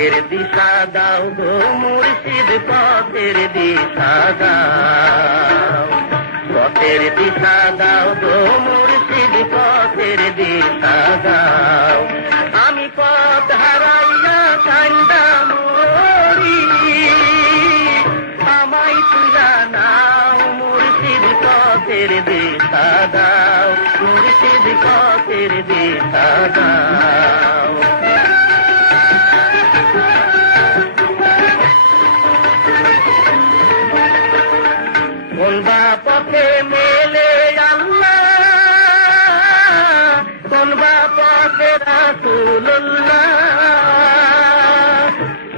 পথের দিশা দাও গো মুর্শিদ, পথের দিশা দাও। পথের দিশা দাও গো মুর্শিদ, পথের দিশা দাও। আমি পথ হারাইয়া কান্দা মরি, আমায় তুলা নাও মুর্শিদ, পথের দিশা দাও। মুর্শিদ পথের দিশা দাও। কোন বা পথে মেলে আল্লাহ, কোন বা পথে রাসূলুল্লাহ,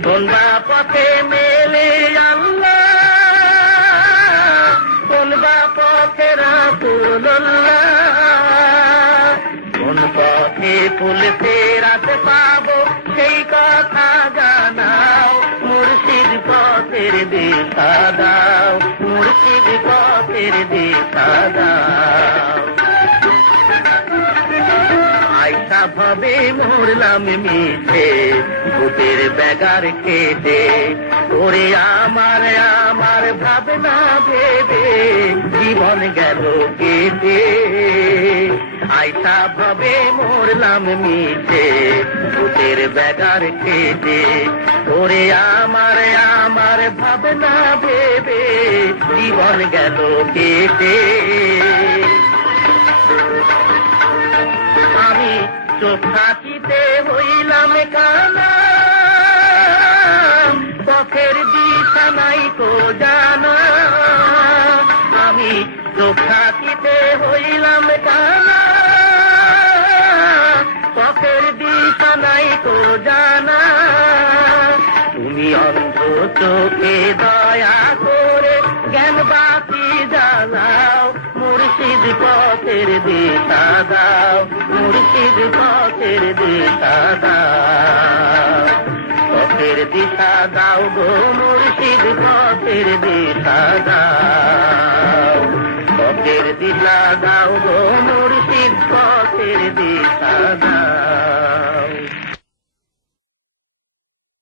কোন বা পথে মেলে আল্লাহ, কোন বা পথে রাসূলুল্লাহ। কোন পথে ফুলতে রাত পাবো সেই কথা জানাও, মুর্শিদ পথের দিশা দাও। মুর্শিদ পথের দিশা দাও। আয়সা ভাবে মরলাম মিছে ভূতের ব্যাগার কেটে, ওরে আমার আমার ভাবনা ভেবে জীবন গেল কেটে। আয়সা ভাবে মরলাম মিছে ভূতের ব্যাগার কেটে, ওরে আমার আমার ভাবনা ভেবে জীবন গেল কেটে। আমি চোখ থাকিতে হইলাম কানা, পথের দিশা নাই কো জানা। আমি চোখ থাকিতে হইলাম কানা, পথের দিশা নাই কো জানা। তুমি অন্ধ চোখে দয়া করে জ্ঞান বাতি জ্বালাও, মুর্শিদ পথের দিশা দাও। মুর্শিদ পথের দিশা দাও। পথের দিশা দাও গো মুর্শিদ, পথের দিশা দাও। পথের দিশা দাও।